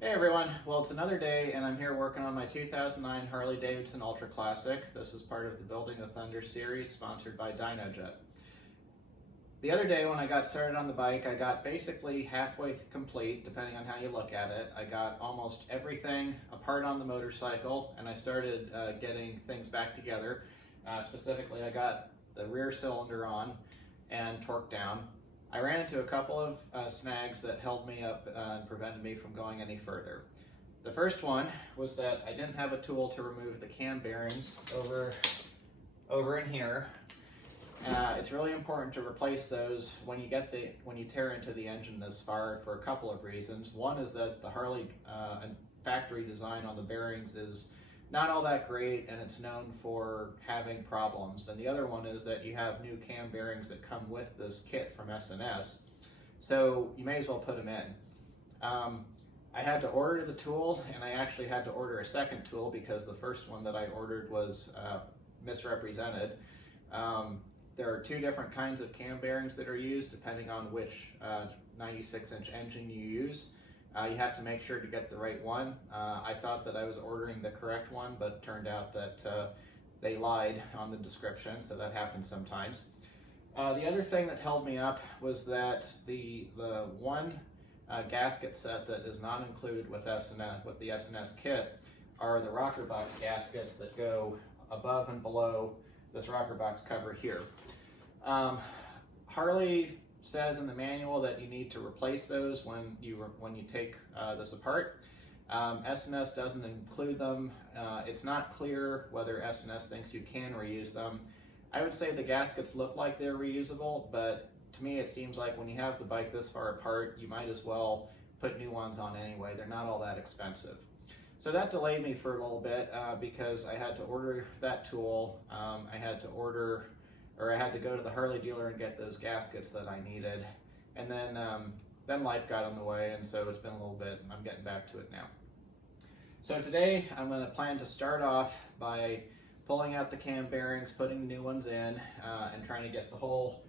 Hey everyone, well it's another day and I'm here working on my 2009 Harley-Davidson Ultra Classic. This is part of the Building the Thunder series sponsored by DynoJet. The other day when I got started on the bike, I got basically halfway complete, depending on how you look at it. I got almost everything apart on the motorcycle and I started getting things back together. Specifically, I got the rear cylinder on and torque down. I ran into a couple of snags that held me up and prevented me from going any further. The first one was that I didn't have a tool to remove the cam bearings over in here. It's really important to replace those when you tear into the engine this far for a couple of reasons. One is that the Harley factory design on the bearings is not all that great and it's known for having problems. And the other one is that you have new cam bearings that come with this kit from S&S, so you may as well put them in. I had to order the tool, and I actually had to order a second tool because the first one that I ordered was misrepresented. There are two different kinds of cam bearings that are used depending on which 96-inch engine you use. You have to make sure to get the right one. I thought that I was ordering the correct one, but it turned out that they lied on the description, so that happens sometimes. The other thing that held me up was that the one gasket set that is not included with the S&S kit are the rocker box gaskets that go above and below this rocker box cover here. Harley says in the manual that you need to replace those when you take this apart. S&S doesn't include them. It's not clear whether S&S thinks you can reuse them. I would say the gaskets look like they're reusable, but to me it seems like when you have the bike this far apart, you might as well put new ones on anyway. They're not all that expensive. So that delayed me for a little bit because I had to order that tool. I had to go to the Harley dealer and get those gaskets that I needed. And then life got in the way, and so it's been a little bit, I'm getting back to it now. So today I'm going to plan to start off by pulling out the cam bearings, putting the new ones in, and trying to get the whole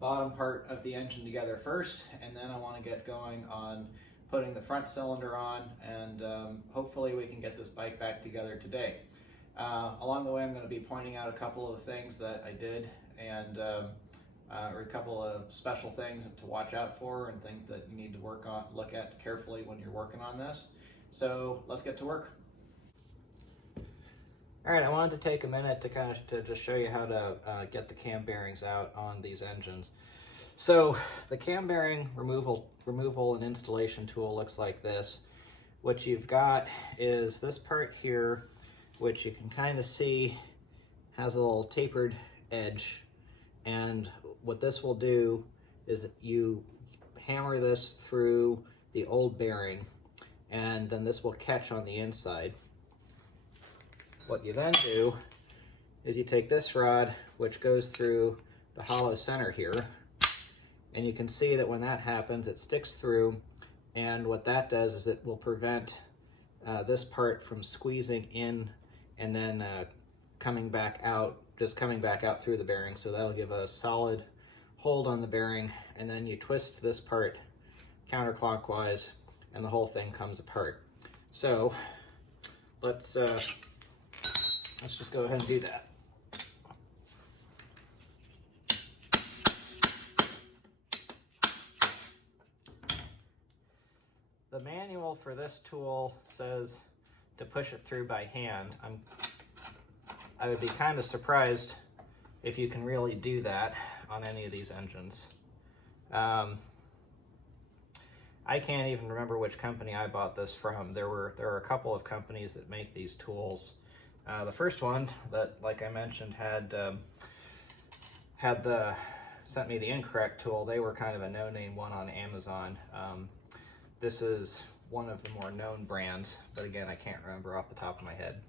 bottom part of the engine together first. And then I want to get going on putting the front cylinder on, and hopefully we can get this bike back together today. Along the way I'm going to be pointing out a couple of things that I did and or a couple of special things to watch out for and things that you need to look at carefully when you're working on this. So let's get to work. All right, I wanted to take a minute to just show you how to get the cam bearings out on these engines. So the cam bearing removal and installation tool looks like this. What you've got is this part here, which you can kind of see has a little tapered edge. And what this will do is you hammer this through the old bearing, and then this will catch on the inside. What you then do is you take this rod, which goes through the hollow center here, and you can see that when that happens, it sticks through, and what that does is it will prevent this part from squeezing in and then coming back out through the bearing. So that'll give a solid hold on the bearing, and then you twist this part counterclockwise and the whole thing comes apart. So let's just go ahead and do that. The manual for this tool says to push it through by hand. I would be kind of surprised if you can really do that on any of these engines. I can't even remember which company I bought this from. There are a couple of companies that make these tools. The first one that, like I mentioned, sent me the incorrect tool. They were kind of a no-name one on Amazon. This is one of the more known brands, but again, I can't remember off the top of my head.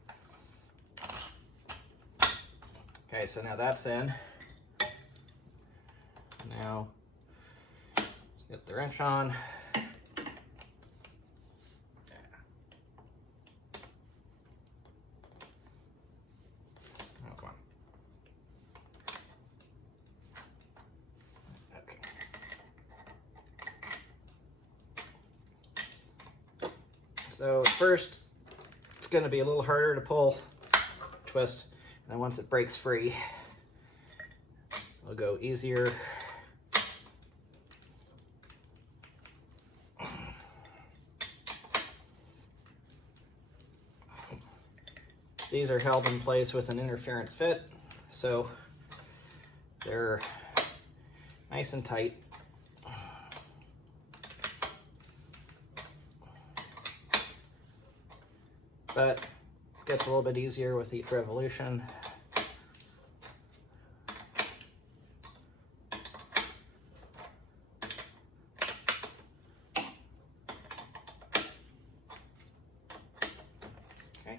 Okay, so now that's in. Now, let's get the wrench on. Oh, come on. Okay. So at first, it's going to be a little harder to pull, twist, and then once it breaks free, it'll go easier. These are held in place with an interference fit, so they're nice and tight. But it gets a little bit easier with each revolution. Okay.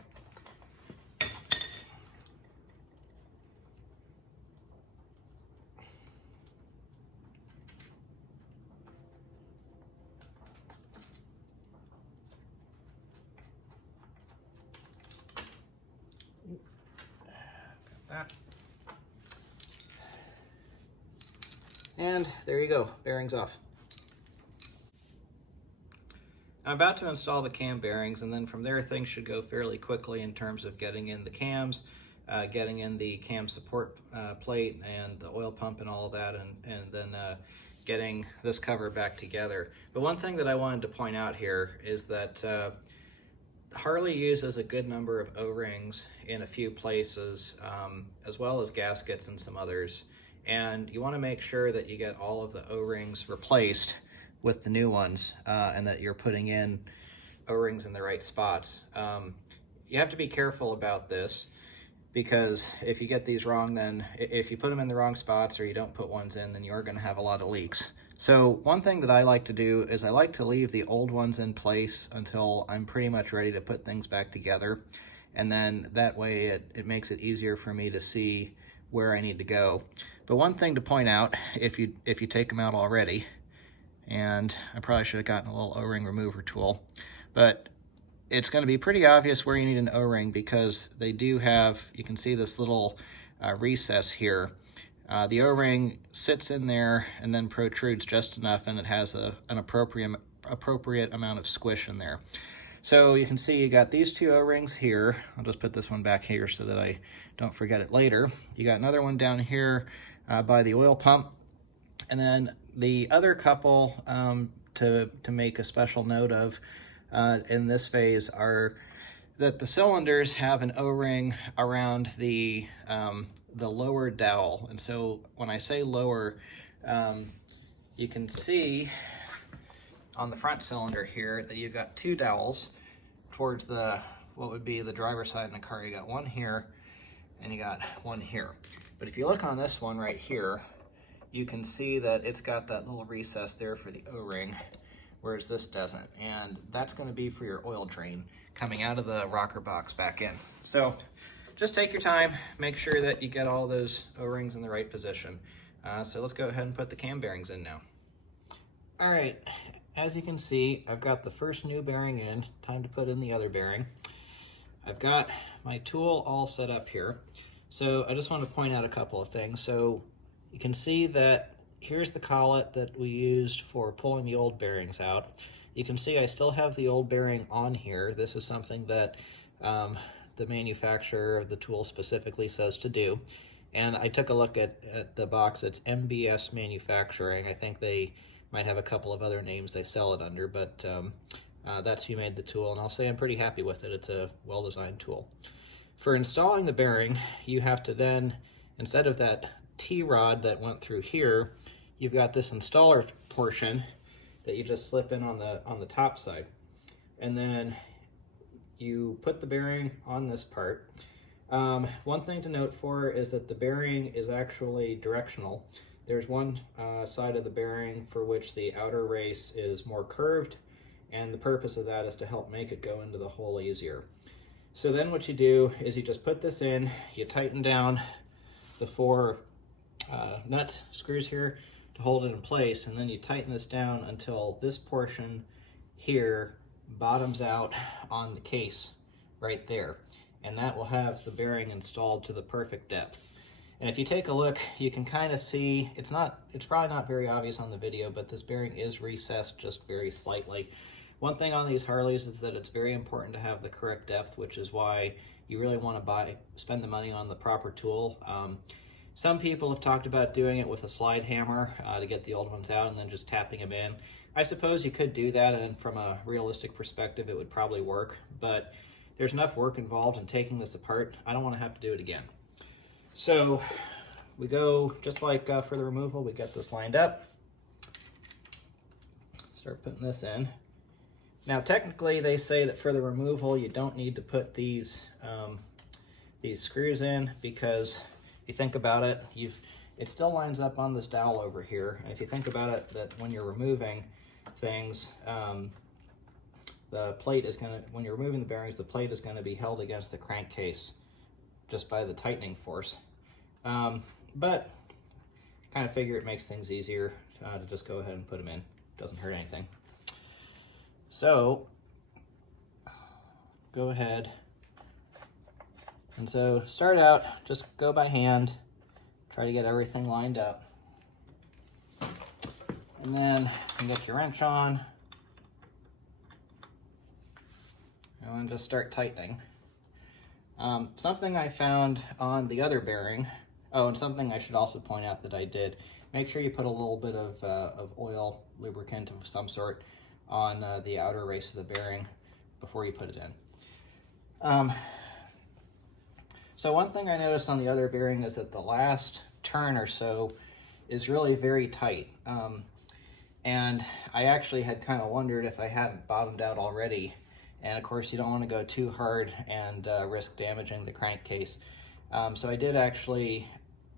Got that. And there you go, bearings off. I'm about to install the cam bearings, and then from there things should go fairly quickly in terms of getting in the cams, getting in the cam support plate and the oil pump and all of that, and then getting this cover back together. But one thing that I wanted to point out here is that Harley uses a good number of O-rings in a few places, as well as gaskets and some others. And you want to make sure that you get all of the O-rings replaced with the new ones, and that you're putting in O-rings in the right spots. You have to be careful about this, because if you get these wrong, then if you put them in the wrong spots or you don't put ones in, then you're going to have a lot of leaks. So one thing that I like to do is I like to leave the old ones in place until I'm pretty much ready to put things back together. And then that way it makes it easier for me to see where I need to go. But one thing to point out, if you take them out already, and I probably should have gotten a little O-ring remover tool, but it's going to be pretty obvious where you need an O-ring, because they do have, you can see this little recess here. The O-ring sits in there and then protrudes just enough, and it has an appropriate amount of squish in there. So you can see you got these two O-rings here. I'll just put this one back here so that I don't forget it later. You got another one down here by the oil pump. And then the other couple to make a special note of in this phase are that the cylinders have an O-ring around the lower dowel. And so when I say lower, you can see on the front cylinder here that you've got two dowels towards what would be the driver's side in the car. You got one here and you got one here. But if you look on this one right here, you can see that it's got that little recess there for the O-ring, whereas this doesn't. And that's going to be for your oil drain coming out of the rocker box back in. So just take your time, make sure that you get all those O-rings in the right position. So let's go ahead and put the cam bearings in now. All right, as you can see, I've got the first new bearing in. Time to put in the other bearing. I've got my tool all set up here. So I just want to point out a couple of things. So you can see that here's the collet that we used for pulling the old bearings out. You can see I still have the old bearing on here. This is something that the manufacturer of the tool specifically says to do. And I took a look at the box. It's MBS Manufacturing. I think they might have a couple of other names they sell it under, but that's who made the tool, and I'll say I'm pretty happy with it. It's a well-designed tool. For installing the bearing, you have to then, instead of that T-rod that went through here, you've got this installer portion that you just slip in on the top side. And then you put the bearing on this part. One thing to note is that the bearing is actually directional. There's one side of the bearing for which the outer race is more curved, and the purpose of that is to help make it go into the hole easier. So then what you do is you just put this in, you tighten down the four nuts, screws here to hold it in place, and then you tighten this down until this portion here bottoms out on the case right there. And that will have the bearing installed to the perfect depth. And if you take a look, you can kind of see, it's probably not very obvious on the video, but this bearing is recessed just very slightly. One thing on these Harleys is that it's very important to have the correct depth, which is why you really want to spend the money on the proper tool. Some people have talked about doing it with a slide hammer to get the old ones out and then just tapping them in. I suppose you could do that, and from a realistic perspective it would probably work, but there's enough work involved in taking this apart. I don't want to have to do it again. So we go, just like for the removal, we get this lined up. Start putting this in. Now technically they say that for the removal you don't need to put these screws in, because if you think about it, it still lines up on this dowel over here. And if you think about it, that when you're removing things, the plate is when you're removing the bearings, the plate is going to be held against the crankcase just by the tightening force. But kind of figure it makes things easier to just go ahead and put them in. Doesn't hurt anything. So go ahead. And so start out, just go by hand, try to get everything lined up. And then you get your wrench on, and just start tightening. Something I found on the other bearing, and something I should also point out that I did, make sure you put a little bit of oil, lubricant of some sort, on the outer race of the bearing before you put it in. So one thing I noticed on the other bearing is that the last turn or so is really very tight. And I actually had kind of wondered if I hadn't bottomed out already. And of course you don't want to go too hard and risk damaging the crankcase. So I did actually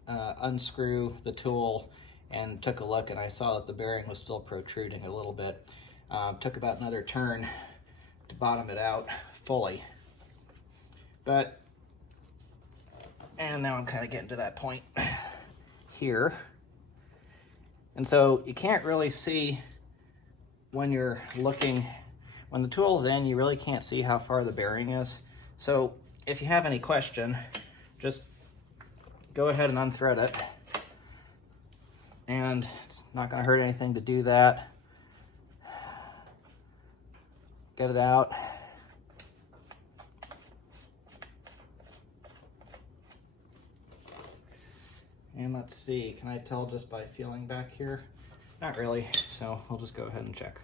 unscrew the tool and took a look, and I saw that the bearing was still protruding a little bit. Took about another turn to bottom it out fully. And now I'm kind of getting to that point here. And so you can't really see when you're looking, when the tool's in, you really can't see how far the bearing is. So if you have any question, just go ahead and unthread it. And it's not going to hurt anything to do that. Get it out. And let's see, can I tell just by feeling back here? Not really, so I'll just go ahead and check.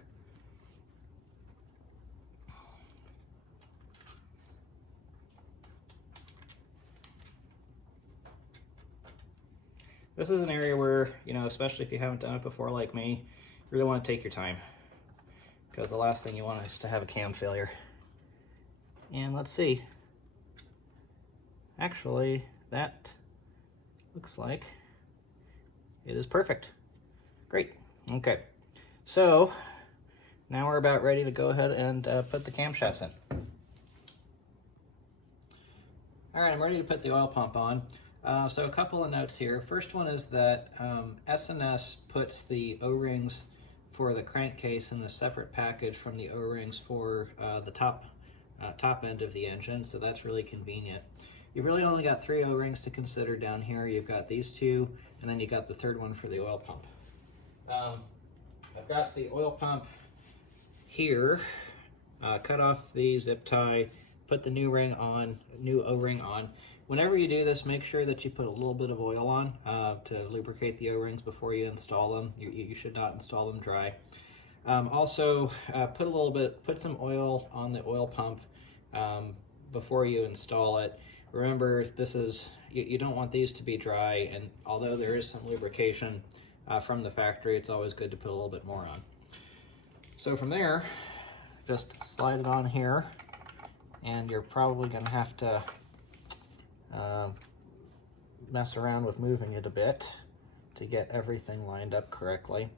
This is an area where, especially if you haven't done it before like me, you really want to take your time, because the last thing you want is to have a cam failure. And let's see. Actually, that looks like it is perfect. Great. Okay. So now we're about ready to go ahead and put the camshafts in. All right, I'm ready to put the oil pump on. So a couple of notes here. First one is that S&S puts the O-rings for the crankcase in a separate package from the O-rings for the top end of the engine, so that's really convenient. You've really only got 3 O-rings to consider down here. You've got these 2, and then you got the third one for the oil pump. I've got the oil pump here. Cut off the zip tie, put the new O-ring on. Whenever you do this, make sure that you put a little bit of oil on to lubricate the O-rings before you install them. You should not install them dry. Also, put some oil on the oil pump before you install it. Remember, you don't want these to be dry, and although there is some lubrication from the factory, it's always good to put a little bit more on. So from there, just slide it on here, and you're probably going to have to mess around with moving it a bit to get everything lined up correctly.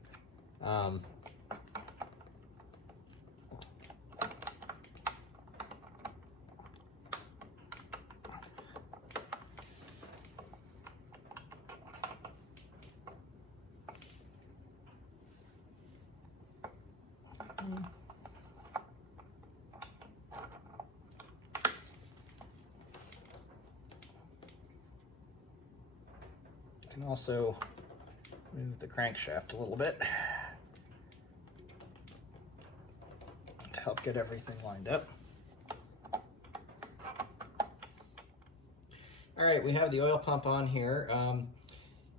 You can also move the crankshaft a little bit to get everything lined up. All right, we have the oil pump on here.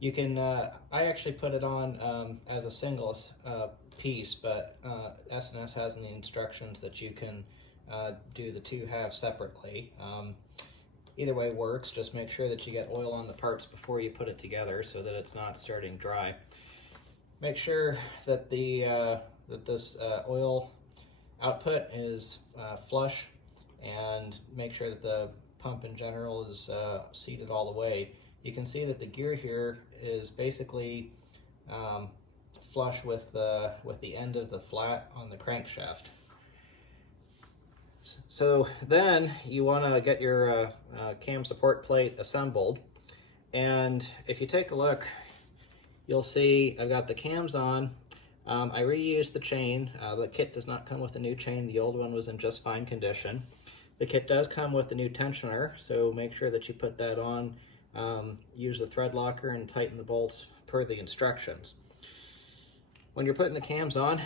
You can, I actually put it on as a single piece, but S&S has in the instructions that you can do the two halves separately. Either way works. Just make sure that you get oil on the parts before you put it together so that it's not starting dry. Make sure that this oil output is flush, and make sure that the pump in general is seated all the way. You can see that the gear here is basically flush with the end of the flat on the crankshaft. So then you want to get your cam support plate assembled, and if you take a look, you'll see I've got the cams on. I reused the chain. The kit does not come with a new chain. The old one was in just fine condition. The kit does come with the new tensioner, so make sure that you put that on. Use the thread locker and tighten the bolts per the instructions. When you're putting the cams on,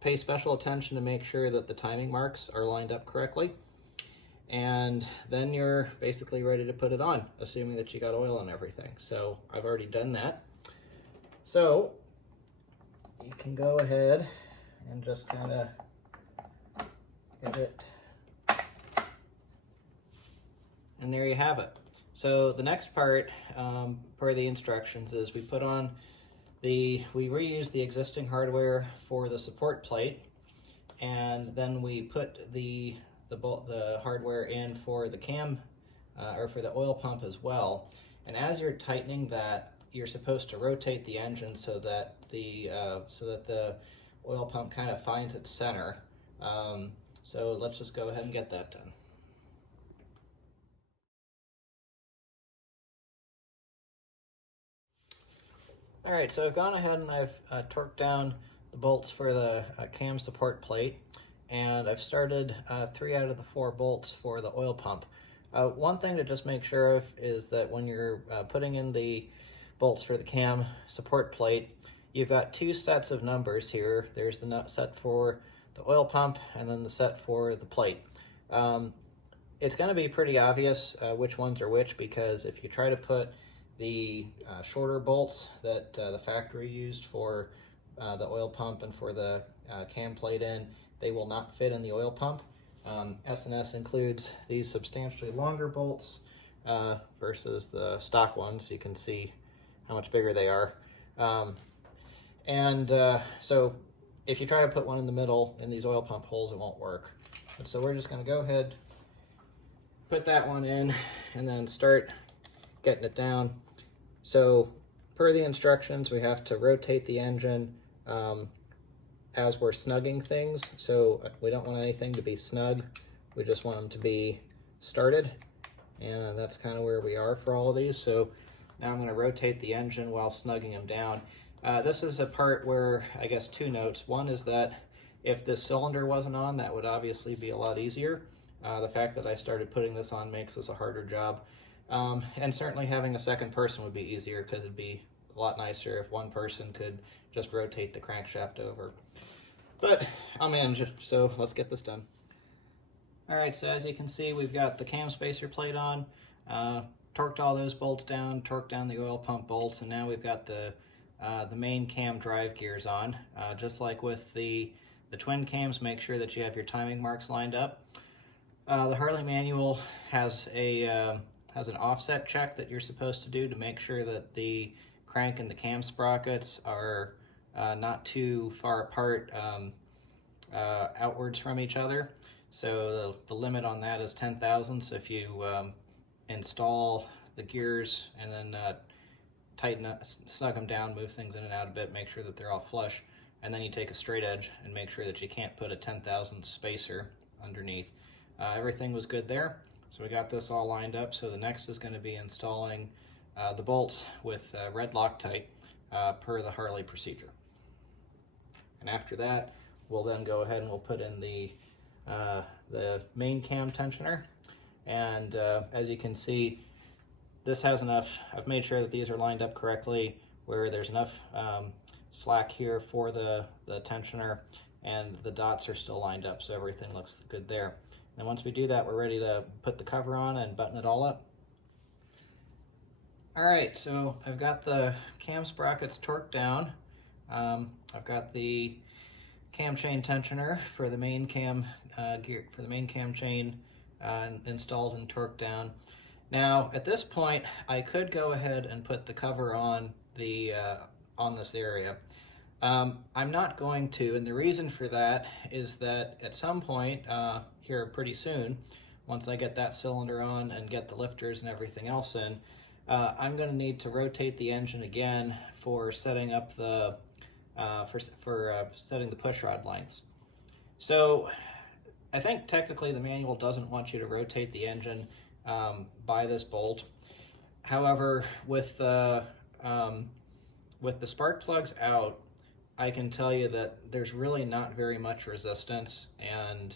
pay special attention to make sure that the timing marks are lined up correctly, and then you're basically ready to put it on, assuming that you got oil and everything. So I've already done that. So you can go ahead and just kind of get it, and there you have it. So the next part, per the instructions, is we reuse the existing hardware for the support plate, and then we put the hardware in for the cam or for the oil pump as well. And as you're tightening that, you're supposed to rotate the engine so that the oil pump kind of finds its center. So let's just go ahead and get that done. All right, so I've gone ahead and I've torqued down the bolts for the cam support plate, and I've started 3 out of the 4 bolts for the oil pump. One thing to just make sure of is that when you're putting in the bolts for the cam support plate, you've got 2 sets of numbers here. There's the nut set for the oil pump and then the set for the plate. It's going to be pretty obvious which ones are which, because if you try to put the shorter bolts that the factory used for the oil pump and for the cam plate in, they will not fit in the oil pump. S&S includes these substantially longer bolts versus the stock ones. You can see how much bigger they are. So if you try to put one in the middle in these oil pump holes, it won't work. And so we're just going to go ahead, put that one in, and then start getting it down. So per the instructions, we have to rotate the engine as we're snugging things. So we don't want anything to be snug. We just want them to be started. And that's kind of where we are for all of these. So now I'm going to rotate the engine while snugging them down. This is a part where I guess 2 notes. One is that if this cylinder wasn't on, that would obviously be a lot easier. The fact that I started putting this on makes this a harder job. And certainly having a second person would be easier, because it'd be a lot nicer if one person could just rotate the crankshaft over. But I'll manage it, so let's get this done. All right, so as you can see, we've got the cam spacer plate on, torqued all those bolts down, torqued down the oil pump bolts, and now we've got the main cam drive gears on. Just like with the twin cams, make sure that you have your timing marks lined up. The Harley manual has an offset check that you're supposed to do to make sure that the crank and the cam sprockets are not too far apart outwards from each other. So the limit on that is 10 thousandths. So if you install the gears and then snug them down, move things in and out a bit, make sure that they're all flush, and then you take a straight edge and make sure that you can't put a 10 thousandth spacer underneath. Everything was good there. So we got this all lined up. So the next is going to be installing the bolts with red Loctite per the Harley procedure. And after that, we'll then go ahead and we'll put in the main cam tensioner. And as you can see, this has enough. I've made sure that these are lined up correctly, where there's enough slack here for the tensioner, and the dots are still lined up, so everything looks good there. And once we do that, we're ready to put the cover on and button it all up. All right, so I've got the cam sprockets torqued down. I've got the cam chain tensioner for the main cam gear, for the main cam chain installed and torqued down. Now, at this point, I could go ahead and put the cover on the on this area. I'm not going to, and the reason for that is that at some point here pretty soon, once I get that cylinder on and get the lifters and everything else in, I'm going to need to rotate the engine again for setting up the setting the push rod lengths. So I think technically the manual doesn't want you to rotate the engine by this bolt. However, with the spark plugs out, I can tell you that there's really not very much resistance, and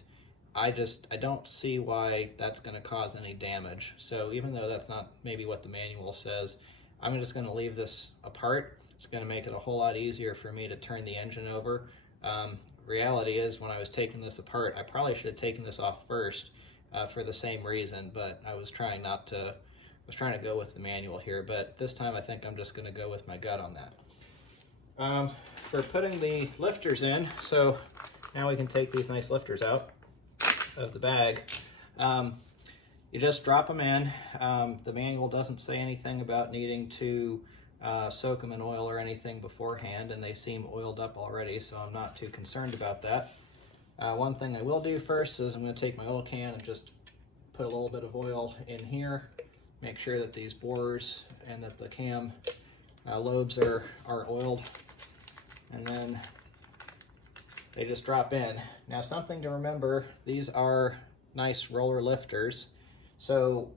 I don't see why that's going to cause any damage. So even though that's not maybe what the manual says, I'm just going to leave this apart. It's going to make it a whole lot easier for me to turn the engine over. Reality is, when I was taking this apart, I probably should have taken this off first for the same reason, but I was trying to go with the manual here. But this time I think I'm just going to go with my gut on that. For putting the lifters in, so now we can take these nice lifters out of the bag. You just drop them in. The manual doesn't say anything about needing to soak them in oil or anything beforehand, and they seem oiled up already, so I'm not too concerned about that. One thing I will do first is I'm going to take my oil can and just put a little bit of oil in here, make sure that these bores and that the cam lobes are oiled, and then they just drop in. Now, something to remember, these are nice roller lifters, so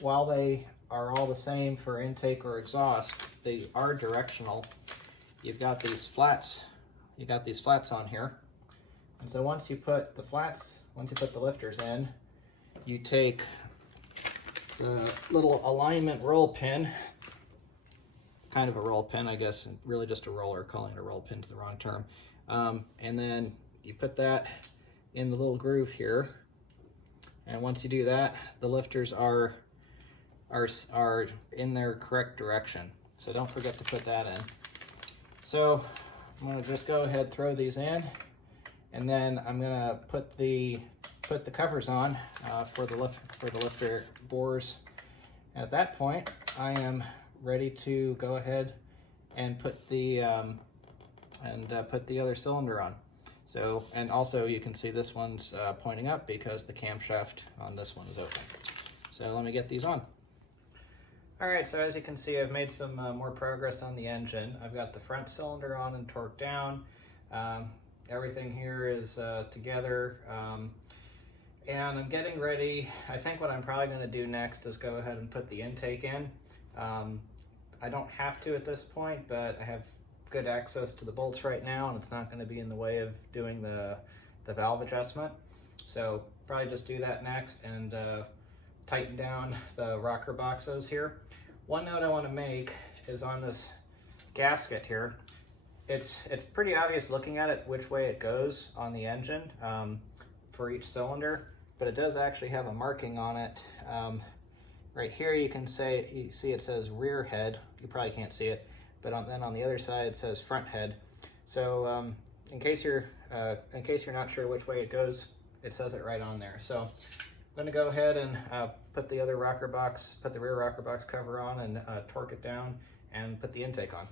while they are all the same for intake or exhaust, they are directional. You've got these flats on here, and so once you put the lifters in, you take the little alignment roll pin, kind of a roll pin, I guess, really just a roller, calling it a roll pin is the wrong term, and then you put that in the little groove here, and once you do that, the lifters are in their correct direction. So don't forget to put that in. So I'm going to just go ahead, throw these in, and then I'm going to put the covers on for the lifter bores. And at that point, I am ready to go ahead and put the other cylinder on. So, and also you can see this one's pointing up because the camshaft on this one is open. So let me get these on. All right, so as you can see, I've made some more progress on the engine. I've got the front cylinder on and torqued down. Everything here is together. And I'm getting ready. I think what I'm probably going to do next is go ahead and put the intake in. I don't have to at this point, but I have good access to the bolts right now, and it's not going to be in the way of doing the valve adjustment. So probably just do that next and tighten down the rocker boxes here. One note I want to make is on this gasket here. It's pretty obvious looking at it which way it goes on the engine for each cylinder, but it does actually have a marking on it. Right here you see it says rear head. You probably can't see it, but then on the other side it says front head. So in case you're not sure which way it goes, it says it right on there. So I'm going to go ahead and put the rear rocker box cover on and torque it down and put the intake on.